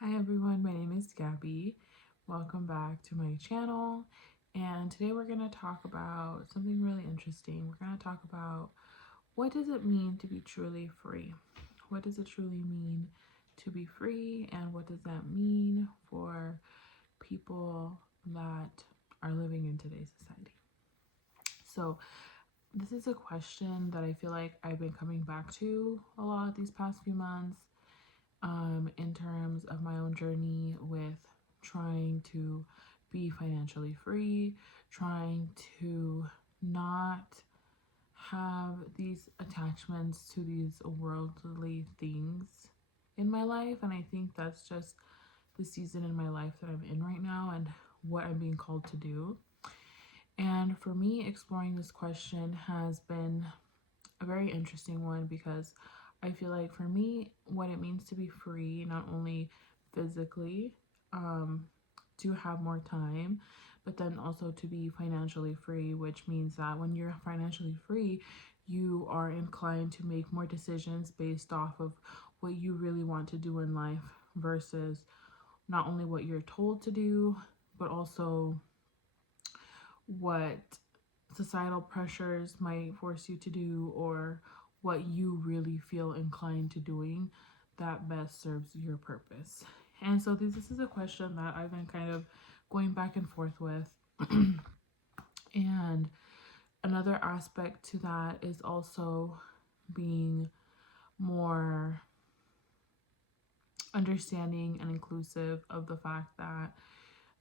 Hi everyone, my name is Gabby. Welcome back to my channel. And today we're going to talk about something really interesting. We're going to talk about what does it mean to be truly free? What does it truly mean to be free? And what does that mean for people that are living in today's society? So, this is a question that I feel like I've been coming back to a lot these past few months in terms of my own journey with trying to be financially free, trying to not have these attachments to these worldly things in my life. And I think that's just the season in my life that I'm in right now and what I'm being called to do. And for me, exploring this question has been a very interesting one because I feel like for me, what it means to be free, not only physically, um, to have more time, but then also to be financially free, which means that when you're financially free, you are inclined to make more decisions based off of what you really want to do in life versus not only what you're told to do, but also what societal pressures might force you to do or what you really feel inclined to doing that best serves your purpose. And so this is a question that I've been kind of going back and forth with. And another aspect to that is also being more understanding and inclusive of the fact that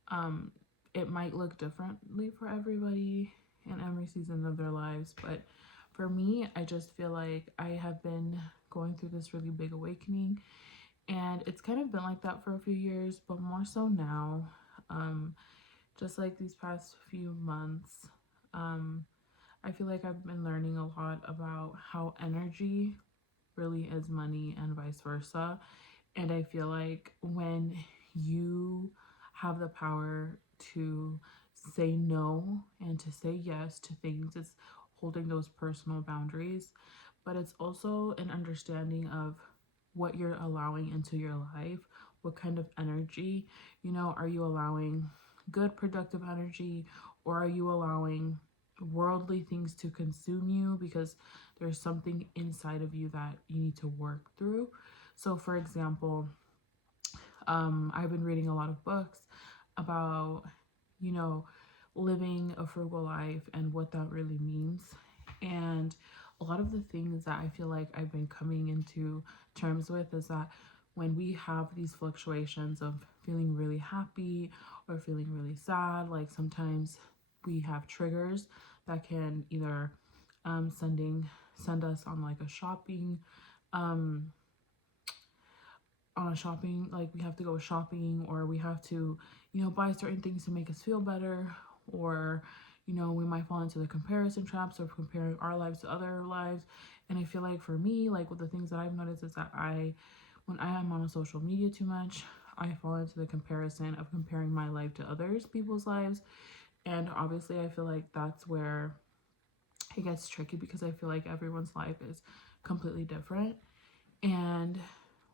um, it might look differently for everybody in every season of their lives. But for me, I just feel like I have been going through this really big awakening. And it's kind of been like that for a few years, but more so now. Um, just like these past few months, um, I feel like I've been learning a lot about how energy really is money and vice versa. And I feel like when you have the power to say no and to say yes to things, it's holding those personal boundaries, but it's also an understanding of what you're allowing into your life, what kind of energy, are you allowing good productive energy, or are you allowing worldly things to consume you because there's something inside of you that you need to work through. So for example, I've been reading a lot of books about, you know, living a frugal life and what that really means. And a lot of the things that I feel like I've been coming into terms with is that when we have these fluctuations of feeling really happy or feeling really sad, like sometimes we have triggers that can either send us on like a um shopping, like we have to go shopping, or we have to buy certain things to make us feel better, or we might fall into the comparison traps of comparing our lives to other lives. And I feel like for me, like with the things that I've noticed is that when I am on social media too much, I fall into the comparison of comparing my life to others people's lives. And obviously I feel like that's where it gets tricky because I feel like everyone's life is completely different. And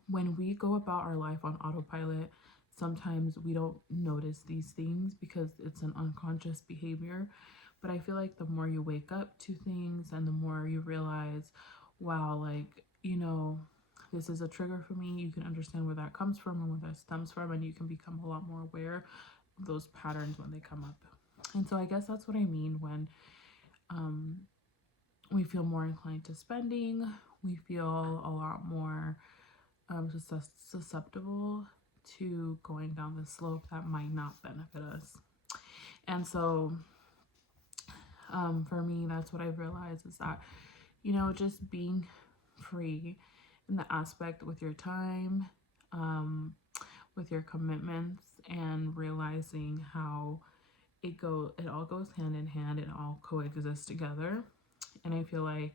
when we go about our life on autopilot, sometimes we don't notice these things because it's an unconscious behavior. But I feel like the more you wake up to things and the more you realize, wow, like, this is a trigger for me, you can understand where that comes from and where that stems from, and you can become a lot more aware of those patterns when they come up. And so I guess that's what I mean when um, we feel more inclined to spending, we feel a lot more susceptible to going down the slope that might not benefit us. And so for me, that's what I've realized is that, just being free in the aspect with your time, with your commitments, and realizing how it all goes hand in hand, it all coexists together. And I feel like,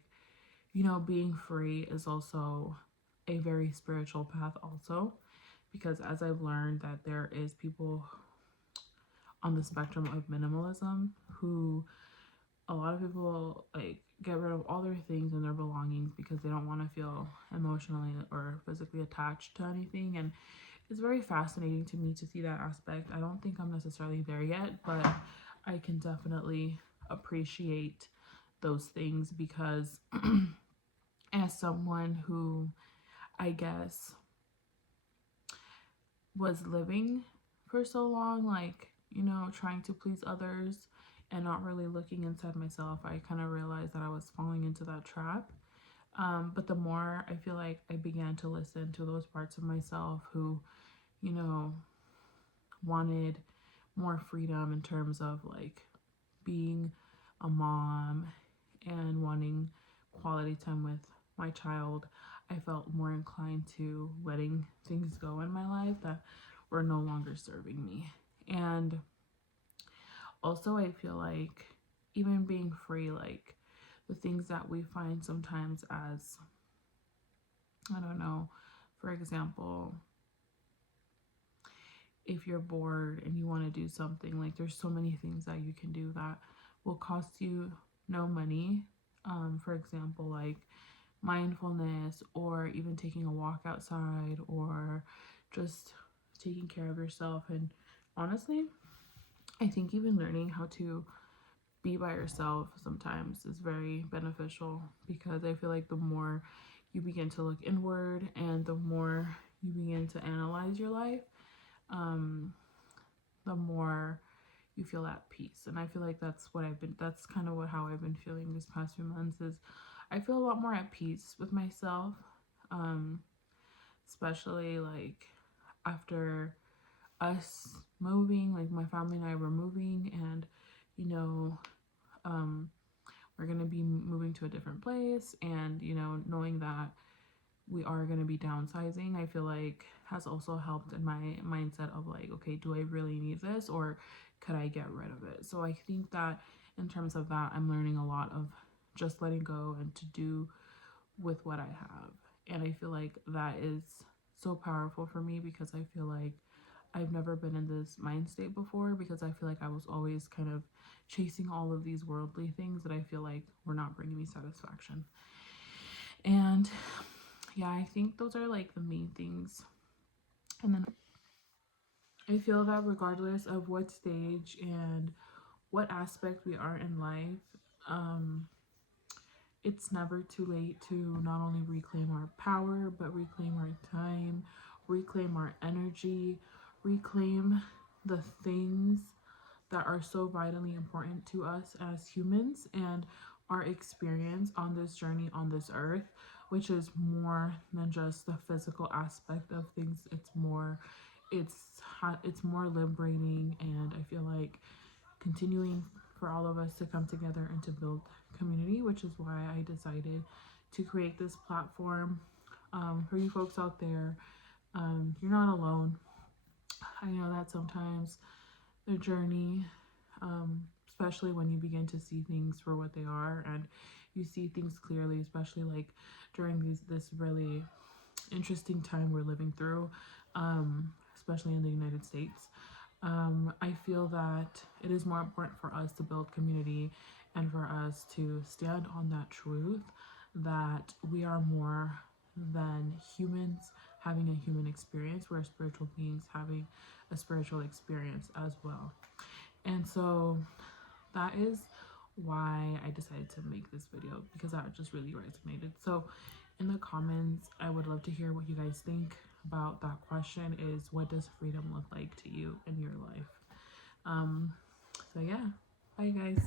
being free is also a very spiritual path also, because as I've learned that there is people on the spectrum of minimalism who, a lot of people like get rid of all their things and their belongings because they don't want to feel emotionally or physically attached to anything. And it's very fascinating to me to see that aspect. I don't think I'm necessarily there yet, but I can definitely appreciate those things because as someone who, I guess, was living for so long, like, you know, trying to please others and not really looking inside myself, I kind of realized that I was falling into that trap. But the more I feel like I began to listen to those parts of myself who, you know, wanted more freedom in terms of like being a mom and wanting quality time with my child, I felt more inclined to letting things go in my life that were no longer serving me. And also, I feel like even being free, like the things that we find sometimes as, I don't know, for example, if you're bored and you want to do something, like there's so many things that you can do that will cost you no money. For example, like mindfulness, or even taking a walk outside, or just taking care of yourself. And honestly, I think even learning how to be by yourself sometimes is very beneficial, because I feel like the more you begin to look inward and the more you begin to analyze your life, um, the more you feel at peace. And I feel like that's kind of how I've been feeling these past few months, is I feel a lot more at peace with myself, um, especially like after us moving, like my family and I were moving, and you know, um, we're gonna be moving to a different place, and you know, knowing that we are going to be downsizing, I feel like has also helped in my mindset of like, okay, do I really need this, or could I get rid of it? So I think that in terms of that, I'm learning a lot of just letting go and to do with what I have. And I feel like that is so powerful for me, because I feel like I've never been in this mind state before, because I feel like I was always kind of chasing all of these worldly things that I feel like were not bringing me satisfaction. And yeah, I think those are like the main things. And then I feel that regardless of what stage and what aspect we are in life, um, it's never too late to not only reclaim our power, but reclaim our time, reclaim our energy, reclaim the things that are so vitally important to us as humans, and our experience on this journey on this earth, which is more than just the physical aspect of things. It's more liberating, and I feel like continuing for all of us to come together and to build community, which is why I decided to create this platform. For you folks out there, you're not alone. I know that sometimes the journey, especially when you begin to see things for what they are, and you see things clearly, especially like during this really interesting time we're living through, especially in the United States. I feel that it is more important for us to build community and for us to stand on that truth that we are more than humans having a human experience. We're spiritual beings having a spiritual experience as well. And so that is why I decided to make this video, because that just really resonated. So in the comments, I would love to hear what you guys think about that question, is what does freedom look like to you in your life? So yeah, bye guys.